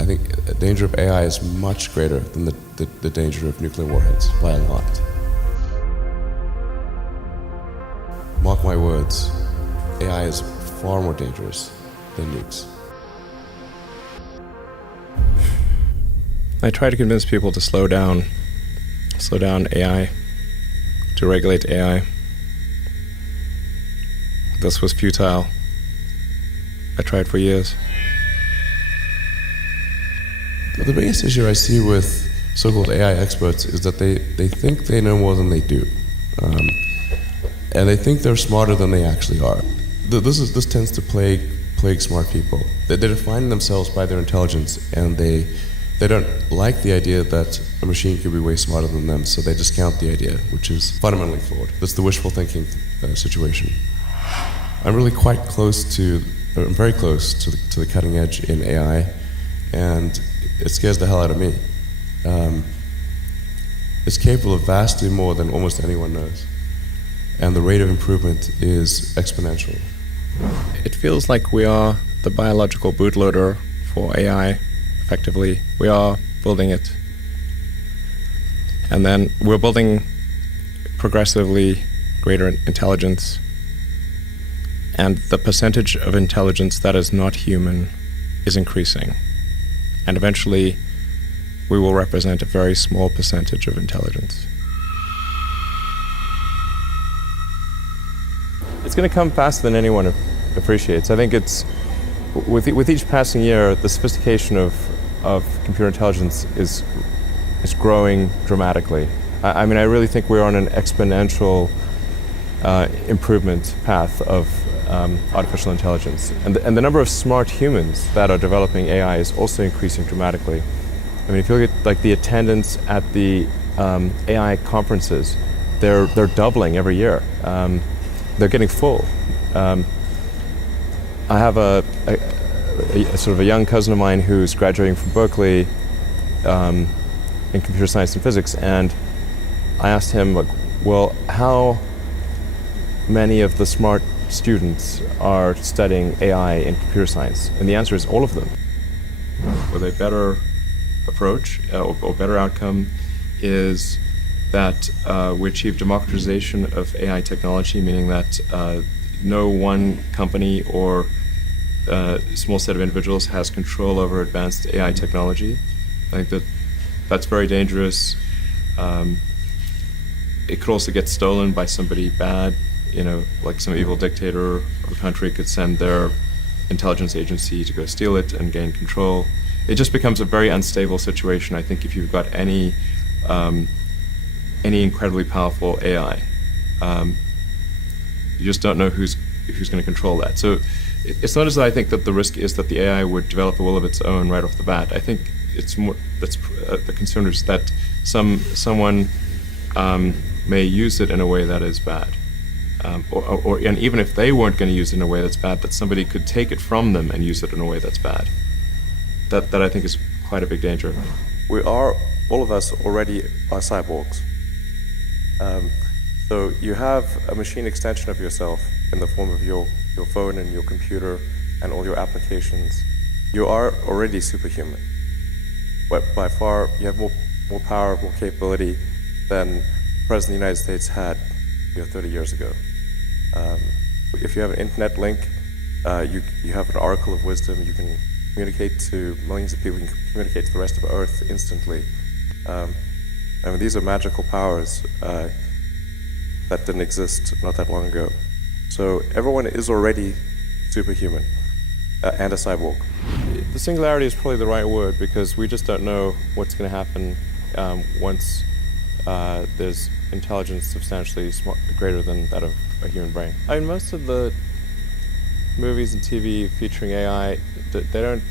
I think the danger of AI is much greater than the danger of nuclear warheads by a lot. Mark my words, AI is far more dangerous than nukes. I try to convince people to slow down AI, to regulate AI. This was futile. I tried for years. The biggest issue I see with so-called AI experts is that they think they know more than they do. And they think they're smarter than they actually are. This tends to plague smart people. They define themselves by their intelligence, and they don't like the idea that a machine could be way smarter than them, so they discount the idea, which is fundamentally flawed. That's the wishful thinking situation. I'm really I'm very close to the cutting edge in AI, and it scares the hell out of me. It's capable of vastly more than almost anyone knows, and the rate of improvement is exponential. It feels like we are the biological bootloader for AI, effectively. We are building it. And then we're building progressively greater intelligence. And the percentage of intelligence that is not human is increasing. And eventually, we will represent a very small percentage of intelligence. It's going to come faster than anyone appreciates. I think it's, with each passing year, the sophistication of computer intelligence is growing dramatically. I mean, I really think we're on an exponential improvement path of artificial intelligence. And the number of smart humans that are developing AI is also increasing dramatically. I mean, if you look at like the attendance at the AI conferences, they're doubling every year. They're getting full. I have a sort of a young cousin of mine who's graduating from Berkeley in computer science and physics, and I asked him, like, well, how many of the smart students are studying AI in computer science? And the answer is all of them. With a better approach or better outcome is that we achieve democratization of AI technology, meaning that no one company or small set of individuals has control over advanced AI technology. I think that's very dangerous. It could also get stolen by somebody bad, like some evil dictator of a country could send their intelligence agency to go steal it and gain control. It just becomes a very unstable situation, I think, if you've got any incredibly powerful AI. You just don't know who's going to control that. So it's not as though I think that the risk is that the AI would develop a will of its own right off the bat. I think it's more the concern is that someone may use it in a way that is bad, and even if they weren't going to use it in a way that's bad, that somebody could take it from them and use it in a way that's bad. That I think is quite a big danger. We are, all of us, already are cyborgs. So you have a machine extension of yourself in the form of your phone and your computer and all your applications. You are already superhuman. But by far, you have more power, more capability than the President of the United States had 30 years ago. If you have an internet link, you have an oracle of wisdom. You can communicate to millions of people. You can communicate to the rest of Earth instantly. I mean, these are magical powers that didn't exist not that long ago. So everyone is already superhuman and a cyborg. The singularity is probably the right word, because we just don't know what's going to happen once there's intelligence substantially greater than that of a human brain. I mean, most of the movies and TV featuring AI, they don't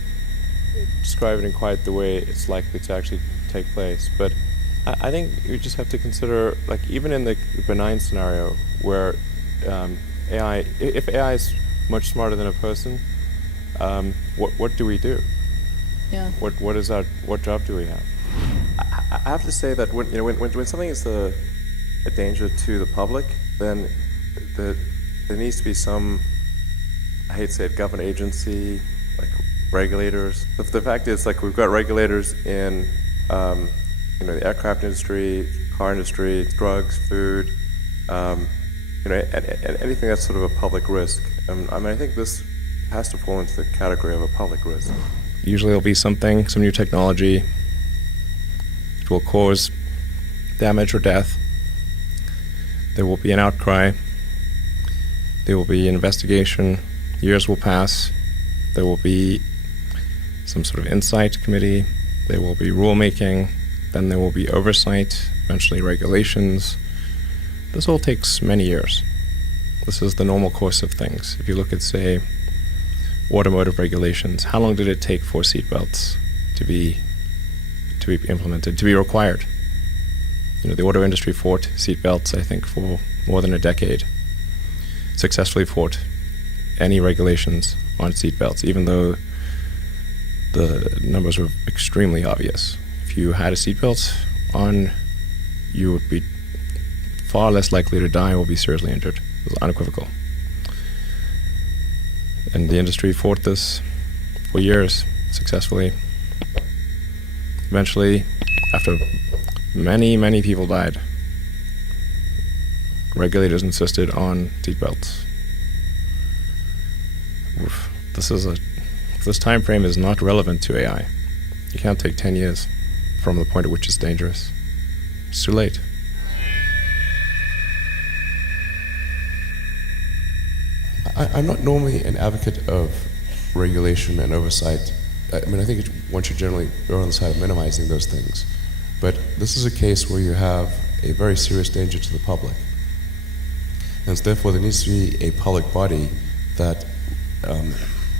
describe it in quite the way it's likely to actually take place. But I think you just have to consider, like, even in the benign scenario where AI, if AI is much smarter than a person, what do we do? Yeah. What job do we have? I have to say that when something is a danger to the public, then there needs to be some, I hate to say it, government agency, like regulators. The fact is, like, we've got regulators in, the aircraft industry, car industry, drugs, food, and anything that's sort of a public risk. I think this has to fall into the category of a public risk. Usually there'll be some new technology that will cause damage or death. There will be an outcry. There will be an investigation. Years will pass. There will be some sort of insight committee. There will be rulemaking. Then there will be oversight, eventually regulations. This all takes many years. This is the normal course of things. If you look at, say, automotive regulations, how long did it take for seatbelts to be implemented, to be required? The auto industry fought seatbelts, I think, for more than a decade. Successfully fought any regulations on seatbelts, even though the numbers were extremely obvious. If you had a seatbelt on, you would be far less likely to die or be seriously injured. It was unequivocal. And the industry fought this for years, successfully. Eventually, after many, many people died, regulators insisted on seatbelts. This time frame is not relevant to AI. You can't take 10 years from the point at which it's dangerous. It's too late. I'm not normally an advocate of regulation and oversight. I think one should generally err on the side of minimizing those things. But this is a case where you have a very serious danger to the public. And so therefore there needs to be a public body that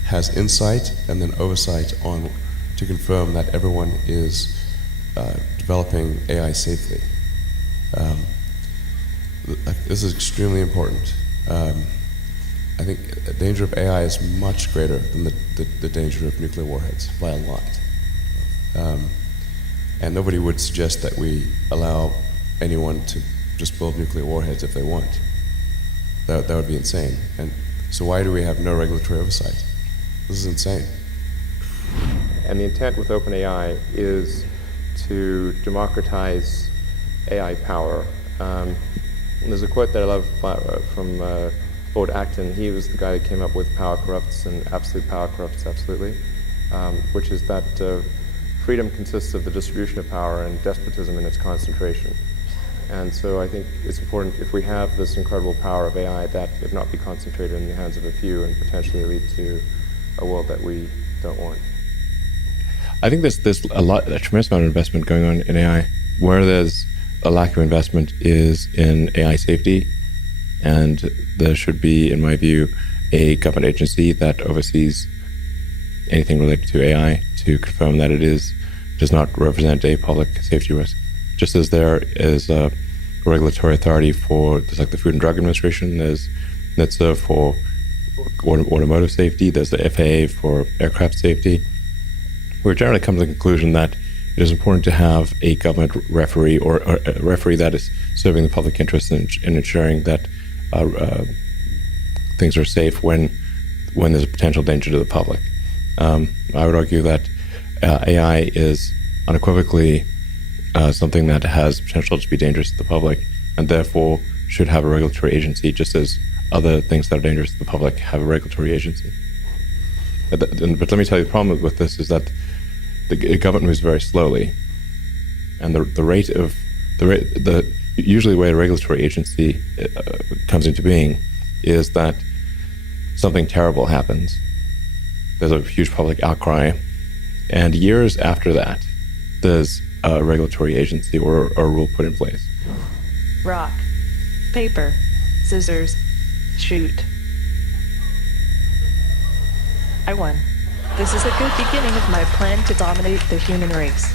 has insight and then oversight on to confirm that everyone is developing AI safely. This is extremely important. I think the danger of AI is much greater than the danger of nuclear warheads by a lot. And nobody would suggest that we allow anyone to just build nuclear warheads if they want. That would be insane. And so why do we have no regulatory oversight? This is insane. And the intent with OpenAI is to democratize AI power. There's a quote that I love from Lord Acton. He was the guy that came up with power corrupts and absolute power corrupts absolutely, which is that freedom consists of the distribution of power and despotism in its concentration. And so I think it's important, if we have this incredible power of AI, that it not be concentrated in the hands of a few and potentially lead to a world that we don't want. I think there's a tremendous amount of investment going on in AI. Where there's a lack of investment is in AI safety, and there should be, in my view, a government agency that oversees anything related to AI to confirm that it does not represent a public safety risk. Just as there is a regulatory authority for, there's like the Food and Drug Administration, there's NHTSA for automotive safety, there's the FAA for aircraft safety. We're generally come to the conclusion that it is important to have a government referee or a referee that is serving the public interest in ensuring that things are safe when there's a potential danger to the public. I would argue that AI is unequivocally something that has potential to be dangerous to the public, and therefore should have a regulatory agency, just as other things that are dangerous to the public have a regulatory agency. But let me tell you, the problem with this is that the government moves very slowly, and usually the way a regulatory agency comes into being is that something terrible happens. There's a huge public outcry, and years after that, there's a regulatory agency or a rule put in place. Rock, paper, scissors, shoot. I won. This is a good beginning of my plan to dominate the human race.